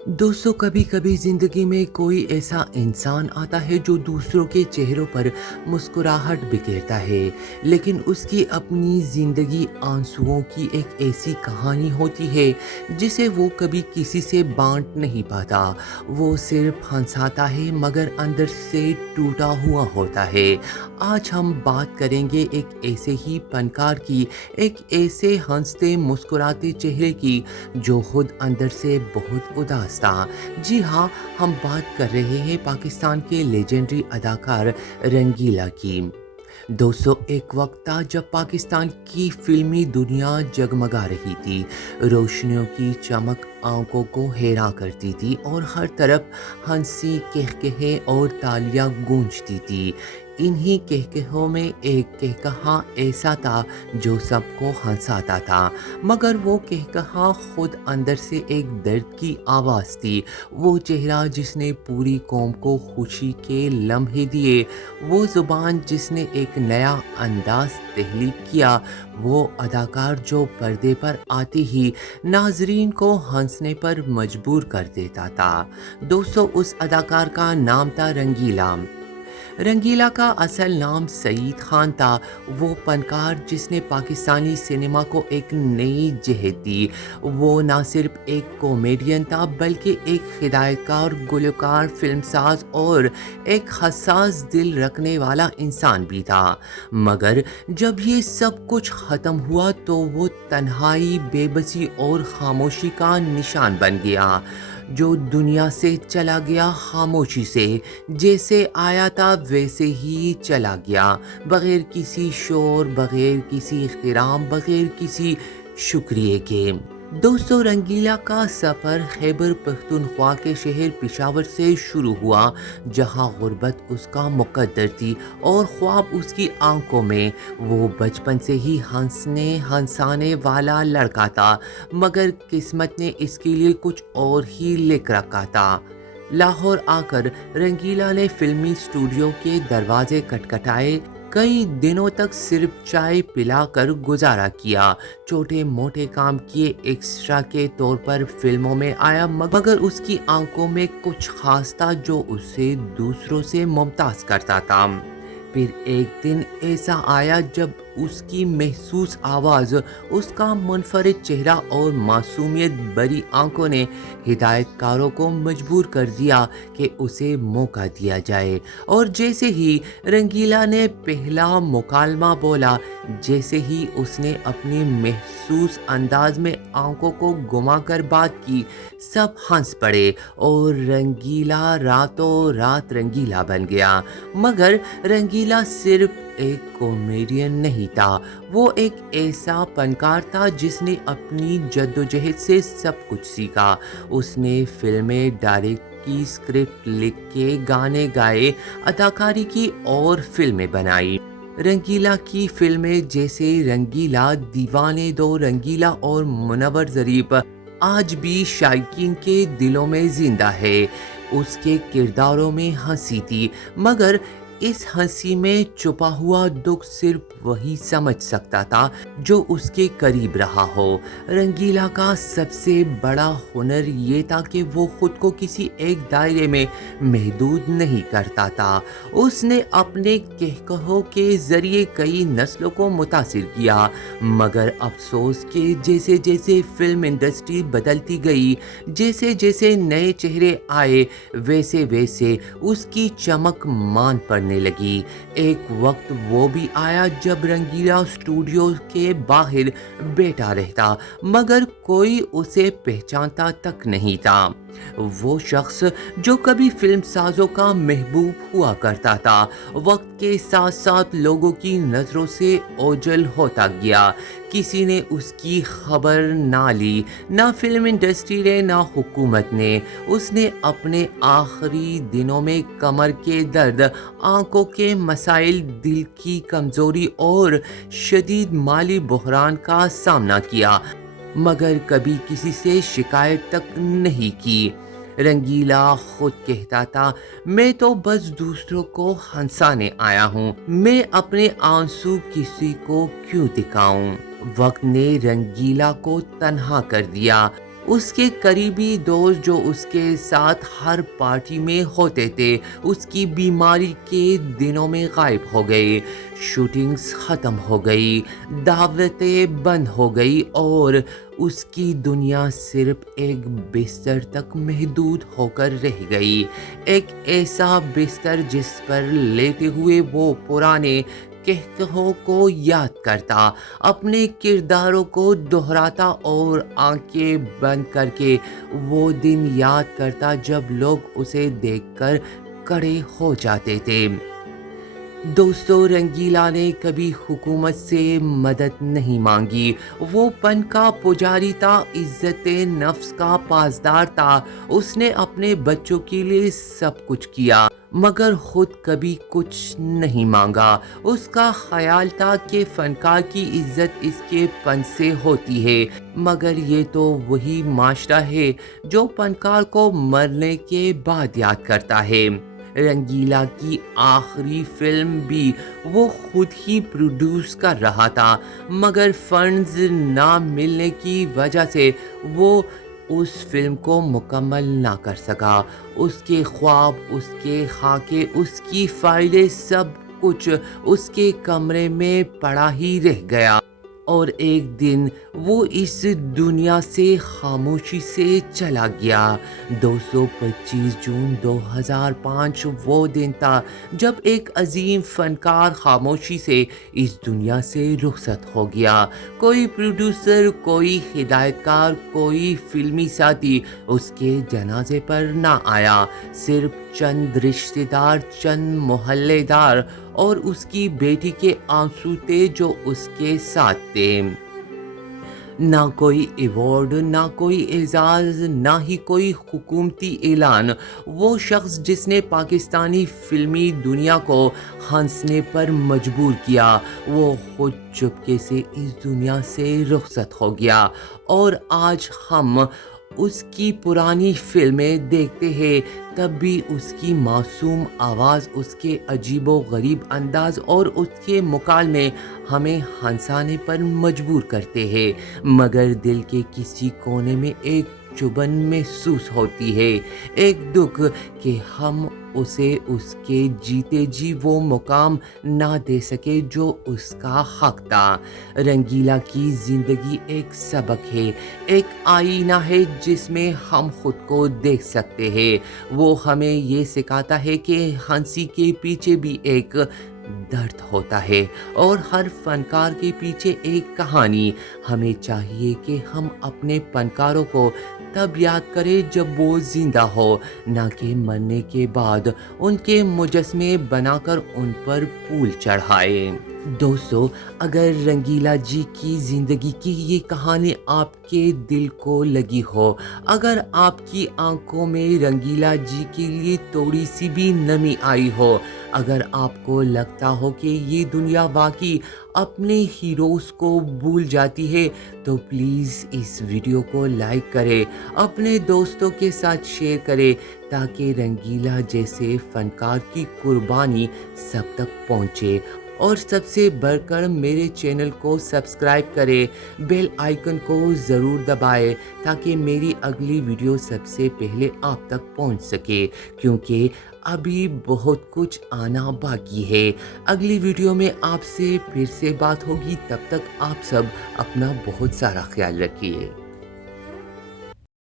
दोस्तों, कभी कभी जिंदगी में कोई ऐसा इंसान आता है जो दूसरों के चेहरों पर मुस्कुराहट बिखेरता है। लेकिन उसकी अपनी जिंदगी आंसुओं की एक ऐसी कहानी होती है जिसे वो कभी किसी से बांट नहीं पाता। वो सिर्फ हंसाता है मगर अंदर से टूटा हुआ होता है। आज हम बात करेंगे एक ऐसे ही फनकार की, एक ऐसे हंसते मुस्कुराते चेहरे की जो खुद अंदर से बहुत उदास था। जी हाँ, हम बात कर रहे हैं पाकिस्तान के लेजेंडरी अदाकार रंगीला की। दोस्तों, एक वक्त था जब पाकिस्तान की फिल्मी दुनिया जगमगा रही थी। रोशनियों की चमक आंखों को हैरान करती थी और हर तरफ हंसी, कहकहे और तालियां गूंजती थी। इन्हीं कहकहों में एक कहकहा ऐसा था जो सबको हंसाता था, मगर वो कहकहा खुद अंदर से एक दर्द की आवाज़ थी। वो चेहरा जिसने पूरी कौम को खुशी के लम्हे दिए, वो ज़ुबान जिसने एक नया अंदाज तख्लीक किया, वो अदाकार जो पर्दे पर आते ही नाजरीन को हंसने पर मजबूर कर देता था। दोस्तों, उस अदाकार का नाम था रंगीला। रंगीला का असल नाम सईद खान था। वो फनकार जिसने पाकिस्तानी सिनेमा को एक नई जहत दी। वो ना सिर्फ एक कॉमेडियन था बल्कि एक हिदायतकार, गुलकार, फिल्मसाज और एक हसास दिल रखने वाला इंसान भी था। मगर जब ये सब कुछ ख़त्म हुआ तो वो तन्हाई, बेबसी और खामोशी का निशान बन गया। जो दुनिया से चला गया खामोशी से, जैसे आया था वैसे ही चला गया, बगैर किसी शोर, बगैर किसी इख्तिराम, बगैर किसी शुक्रिए के। दोस्तों, रंगीला का सफ़र खैबर पख्तूनख्वा के शहर पेशावर से शुरू हुआ, जहां गुर्बत उसका मुकद्दर थी और ख्वाब उसकी आंखों में। वो बचपन से ही हंसने हंसाने वाला लड़का था, मगर किस्मत ने इसके लिए कुछ और ही लिख रखा था। लाहौर आकर रंगीला ने फिल्मी स्टूडियो के दरवाजे खटखटाए। कई दिनों तक सिर्फ चाय पिलाकर गुजारा किया, छोटे मोटे काम किए, एक्स्ट्रा के तौर पर फिल्मों में आया, मगर उसकी आंखों में कुछ खास था जो उसे दूसरों से मुमताज करता था। फिर एक दिन ऐसा आया जब उसकी महसूस आवाज़, उसका मुनफरिद चेहरा और मासूमियत भरी आंखों ने हिदायतकारों को मजबूर कर दिया कि उसे मौका दिया जाए। और जैसे ही रंगीला ने पहला मुकालमा बोला, जैसे ही उसने अपनी महसूस अंदाज में आंखों को घुमाकर बात की, सब हंस पड़े और रंगीला रातों रात रंगीला बन गया। मगर रंगीला सिर्फ एक कॉमेडियन नहीं था, वो एक ऐसा फनकार था जिसने अपनी जद्दोजहद से सब कुछ सीखा। उसने फिल्में डायरेक्ट की, स्क्रिप्ट लिख के, गाने गाए, अदाकारी की और फिल्में बनाई। रंगीला की फिल्में जैसे रंगीला, दीवाने दो रंगीला और मुनव्वर ज़रीफ आज भी शायकीन के दिलों में जिंदा है। उसके किरदारों में हंसी थी, मगर इस हंसी में छुपा हुआ दुख सिर्फ वही समझ सकता था जो उसके करीब रहा हो। रंगीला का सबसे बड़ा हुनर ये था कि वो खुद को किसी एक दायरे में महदूद नहीं करता था। उसने अपने कहकहों के ज़रिए कई नस्लों को मुतासिर किया, मगर अफसोस के जैसे जैसे फिल्म इंडस्ट्री बदलती गई, जैसे जैसे नए चेहरे आए, वैसे वैसे उसकी चमक मान पड़ने लगी। एक वक्त वो भी आया जब रंगीला स्टूडियो के बाहर बैठा रहता, मगर कोई उसे पहचानता तक नहीं था। वो शख्स जो कभी फिल्म साजों का महबूब हुआ करता था, वक्त के साथ साथ लोगों की नज़रों से ओझल होता गया। किसी ने उसकी खबर ना ली, ना फिल्म इंडस्ट्री ने, ना हुकूमत ने। उसने अपने आखिरी दिनों में कमर के दर्द, आंखों के मसाइल, दिल की कमज़ोरी और शदीद माली बहरान का सामना किया, मगर कभी किसी से शिकायत तक नहीं की। रंगीला खुद कहता था, मैं तो बस दूसरों को हंसाने आया हूँ, मैं अपने आंसू किसी को क्यों दिखाऊं। वक्त ने रंगीला को तन्हा कर दिया। اس کے قریبی دوست جو اس کے ساتھ ہر پارٹی میں ہوتے تھے اس کی بیماری کے دنوں میں غائب ہو گئے، شوٹنگز ختم ہو گئی، دعوتیں بند ہو گئی اور اس کی دنیا صرف ایک بستر تک محدود ہو کر رہ گئی۔ ایک ایسا بستر جس پر لیٹے ہوئے وہ پرانے قہقہوں کو یاد کرتا، اپنے کرداروں کو دہراتا اور آنکھیں بند کر کے وہ دن یاد کرتا جب لوگ اسے دیکھ کر کھڑے ہو جاتے تھے۔ دوستو، رنگیلا نے کبھی حکومت سے مدد نہیں مانگی۔ وہ پن کا پجاری تھا، عزت نفس کا پاسدار تھا۔ اس نے اپنے بچوں کے لیے سب کچھ کیا مگر خود کبھی کچھ نہیں مانگا۔ اس کا خیال تھا کہ فنکار کی عزت اس کے پن سے ہوتی ہے، مگر یہ تو وہی معاشرہ ہے جو فنکار کو مرنے کے بعد یاد کرتا ہے۔ رنگیلا کی آخری فلم بھی وہ خود ہی پروڈیوس کر رہا تھا، مگر فنڈز نہ ملنے کی وجہ سے وہ اس فلم کو مکمل نہ کر سکا۔ اس کے خواب، اس کے خاکے، اس کی فائلیں، سب کچھ اس کے کمرے میں پڑا ہی رہ گیا اور ایک دن وہ اس دنیا سے خاموشی سے چلا گیا۔ 225 جون 2005 وہ دن تھا جب ایک عظیم فنکار خاموشی سے اس دنیا سے رخصت ہو گیا۔ کوئی پروڈیوسر، کوئی ہدایت کار، کوئی فلمی ساتھی اس کے جنازے پر نہ آیا۔ صرف چند رشتہ دار، چند محلے دار اور اس کی بیٹی کے آنسو تھے جو اس کے ساتھ تھے۔ نہ کوئی ایوارڈ، نہ کوئی اعزاز، نہ ہی کوئی حکومتی اعلان۔ وہ شخص جس نے پاکستانی فلمی دنیا کو ہنسنے پر مجبور کیا، وہ خود چپکے سے اس دنیا سے رخصت ہو گیا اور آج ہم اس کی پرانی فلمیں دیکھتے ہیں تب بھی اس کی معصوم آواز، اس کے عجیب و غریب انداز اور اس کے مکالمے ہمیں ہنسانے پر مجبور کرتے ہیں، مگر دل کے کسی کونے میں ایک چبھن محسوس ہوتی ہے، ایک دکھ کہ ہم اسے اس کے جیتے جی وہ مقام نہ دے سکے جو اس کا حق تھا۔ رنگیلا کی زندگی ایک سبق ہے، ایک آئینہ ہے جس میں ہم خود کو دیکھ سکتے ہیں۔ وہ ہمیں یہ سکھاتا ہے کہ ہنسی کے پیچھے بھی ایک درد ہوتا ہے اور ہر فنکار کے پیچھے ایک کہانی۔ ہمیں چاہیے کہ ہم اپنے فنکاروں کو تب یاد کریں جب وہ زندہ ہو، نہ کہ مرنے کے بعد ان کے مجسمے بنا کر ان پر پھول چڑھائیں۔ دوستو، اگر رنگیلا جی کی زندگی کی یہ کہانی آپ کے دل کو لگی ہو، اگر آپ کی آنکھوں میں رنگیلا جی کے لیے تھوڑی سی بھی نمی آئی ہو، اگر آپ کو لگتا ہو کہ یہ دنیا واقعی اپنے ہیروز کو بھول جاتی ہے تو پلیز اس ویڈیو کو لائک کریں، اپنے دوستوں کے ساتھ شیئر کریں تاکہ رنگیلا جیسے فنکار کی قربانی سب تک پہنچے، اور سب سے بڑھ کر میرے چینل کو سبسکرائب کریں، بیل آئیکن کو ضرور دبائیں تاکہ میری اگلی ویڈیو سب سے پہلے آپ تک پہنچ سکے، کیونکہ ابھی بہت کچھ آنا باقی ہے۔ اگلی ویڈیو میں آپ سے پھر سے بات ہوگی، تب تک آپ سب اپنا بہت سارا خیال رکھیے۔